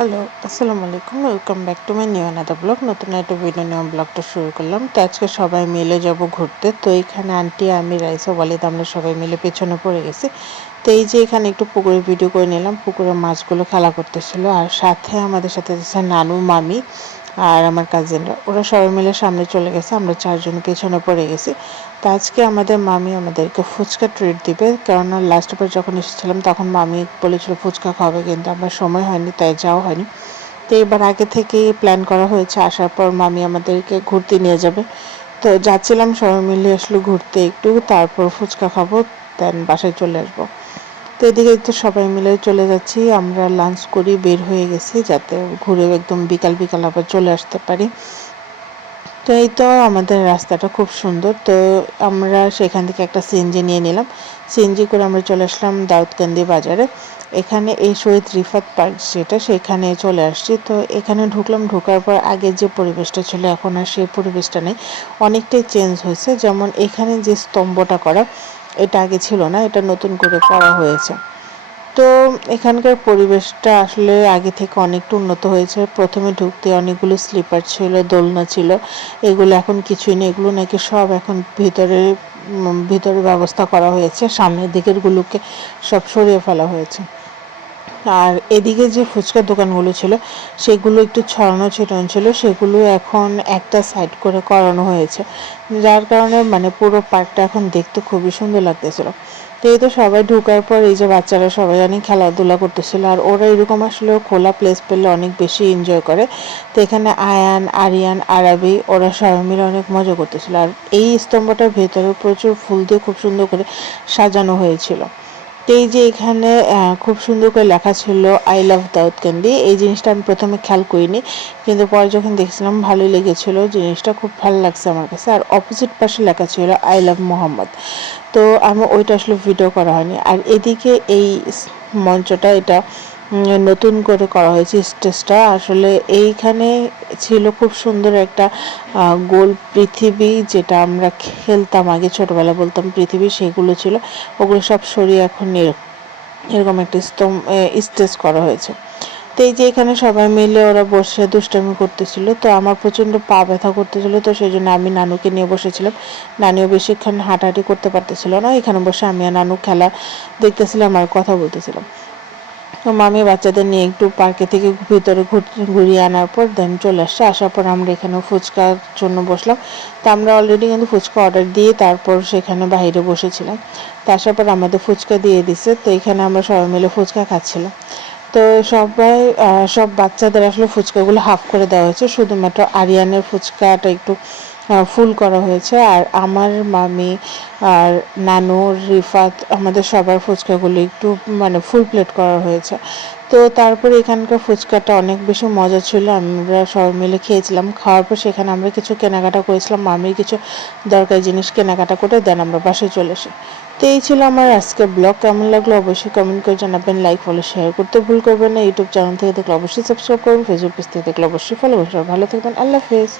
Hello আসসালামু আলাইকুম। Welcome back to my new আনাদা blog নতুন একটা ভিডিও নিয়ে ব্লগটা শুরু করলাম। তো আজকে সবাই মিলে যাব ঘুরতে। তো এইখানে আন্টি আমি, রাইসা, ওয়ালিদ, আমরা সবাই মিলে পেছনে পড়ে গেছি। তো এই যে এখানে একটু পুকুরে ভিডিও করে নিলাম। পুকুরে মাছগুলো খেলা করতেছিল। আর সাথে আমাদের সাথে নানু, মামি। আর আমার কাজিনরা ওরা সবাই মিলে সামনে চলে গেছে, আমরা চারজন পেছনে পড়ে গেছি। তো আজকে আমাদের মামি আমাদেরকে ফুচকা ট্রিট দিবে, কেননা লাস্ট বার যখন এসেছিলাম তখন মামি বলেছিল ফুচকা খাবে, কিন্তু আমার সময় হয়নি, তাই যাওয়া হয়নি। তো এবার আগে থেকেই প্ল্যান করা হয়েছে, আসার পর মামি আমাদেরকে ঘুরতে নিয়ে যাবে। তো যাচ্ছিলাম, সবাই মিলে আসলো ঘুরতে একটু, তারপর ফুচকা খাব দেন বাসায় চলে আসব। তো এদিকে তো সবাই মিলে চলে যাচ্ছি, আমরা লাঞ্চ করি, বের হয়ে গেছি যাতে ঘুরে একদম বিকাল বিকাল আবার চলে আসতে পারি। তো এই তো আমাদের রাস্তাটা খুব সুন্দর, তো আমরা সেখান থেকে একটা সিএনজি নিয়ে নিলাম। সিএনজি করে আমরা চলে আসলাম দাউদকান্দি বাজারে। এখানে এই শহীদ রিফাত পার্ক যেটা, সেখানে চলে আসছি। তো এখানে ঢুকলাম, ঢোকার পর আগের যে পরিবেশটা ছিল, এখন আর সেই পরিবেশটা নেই। অনেকটাই চেঞ্জ হয়েছে। যেমন এখানে যে স্তম্ভটা করা এটা আগে ছিল না, এটা নতুন করে করা হয়েছে। তো এখানকার পরিবেশটা আসলে আগে থেকে অনেকটা উন্নত হয়েছে। প্রথমে ঢুকতে অনেকগুলো স্লিপার ছিল, দোলনা ছিল, এগুলো এখন কিছুই নেই। এগুলো নাকি সব এখন ভিতরে ভিতরে ব্যবস্থা করা হয়েছে, সামনের দিকেরগুলোকে সব সরিয়ে ফেলা হয়েছে। আর এদিকে যে ফুচকার দোকানগুলো ছিল, সেগুলো একটু ছড়ানো ছিটানো ছিল, সেগুলো এখন একটা সাইড করে করানো হয়েছে। যার কারণে মানে পুরো পার্কটা এখন দেখতে খুবই সুন্দর লাগতেছিল। তো এই তো সবাই ঢুকার পর এই যে বাচ্চারা সবাই অনেক খেলাধুলা করতেছিল, আর ওরা এরকম আসলে খোলা প্লেস পেলে অনেক বেশি এনজয় করে। তো এখানে আয়ান, আরিয়ান, আরবি, ওরা সবাই মিলে অনেক মজা করতেছিল। আর এই স্তম্ভটার ভেতরে প্রচুর ফুল দিয়ে খুব সুন্দর করে সাজানো হয়েছিল। এই যে এখানে খুব সুন্দর করে লেখা ছিল আই লাভ ক্যান্ডি এই জিনিসটা আমি প্রথমে খেয়াল করিনি, কিন্তু পরে যখন দেখছিলাম ভালোই লেগেছিল, জিনিসটা খুব ভালো লাগছে আমার কাছে। আর অপোজিট পাশে লেখা ছিল আই লাভ মোহাম্মদ তো আমি ওইটা আসলে ভিডিও করা হয়নি। আর এদিকে এই মঞ্চটা, এটা নতুন করে করা হয়েছে স্টেজটা। আসলে এইখানে ছিল খুব সুন্দর একটা গোল পৃথিবী যেটা আমরা খেলতাম আগে ছোটবেলা বলতাম পৃথিবী, সেগুলো ছিল। ওগুলো সব সরিয়ে এখন এরকম একটা স্তম স্টেজ করা হয়েছে। তো এই যে এখানে সবাই মিলে ওরা বসে দুষ্টামি করতেছিল, তো আমার প্রচণ্ড পা ব্যথা করতেছিল, তো সেই জন্য আমি নানুকে নিয়ে বসেছিলাম। নানিও বেশিক্ষণ হাঁটাহাঁটি করতে পারতেছিল না, এখানে বসে আমি আর নানু খেলা দেখতেছিলাম আর কথা বলতেছিলাম। তো মামি বাচ্চাদের নিয়ে একটু পার্কে থেকে ভিতরে ঘুরিয়ে আনার পর দেন চলে আসছে। আসার পর আমরা এখানে ফুচকার জন্য বসলাম। তো আমরা অলরেডি কিন্তু ফুচকা অর্ডার দিয়ে তারপর সেখানে বাইরে বসেছিলাম। তো আসার পর আমাদের ফুচকা দিয়ে দিছে। তো এখানে আমরা সবাই মিলে ফুচকা খাচ্ছিলাম। তো সবাই সব বাচ্চাদের আসলে ফুচকাগুলো হাফ করে দেওয়া হয়েছে। শুধুমাত্র আরিয়ানের ফুচকাটা একটু ফুল করা হয়েছে। আর আমার মামি আর নানু, রিফাত, আমাদের সবার ফুচকাগুলো একটু মানে ফুল প্লেট করা হয়েছে। তো তারপরে এখানকার ফুচকাটা অনেক বেশি মজা ছিল। আমরা সবাই মিলে খেয়েছিলাম। খাওয়ার পর সেখানে আমরা কিছু কেনাকাটা করেছিলাম। মামির কিছু দরকারি জিনিস কেনাকাটা করে দেন আমরা বাসায় চলে আসি তো এই ছিল আমার আজকে ব্লগ। কেমন লাগল অবশ্যই কমেন্ট করে জানাবেন। লাইক ফলো শেয়ার করতে ভুল করবেন না। ইউটিউব চ্যানেল থেকে দেখলে অবশ্যই সাবস্ক্রাইব করবেন ফেসবুক পেজ থেকে দেখলে অবশ্যই ফলো করবেন ভালো থাকবেন। আল্লাহ হাফেজ।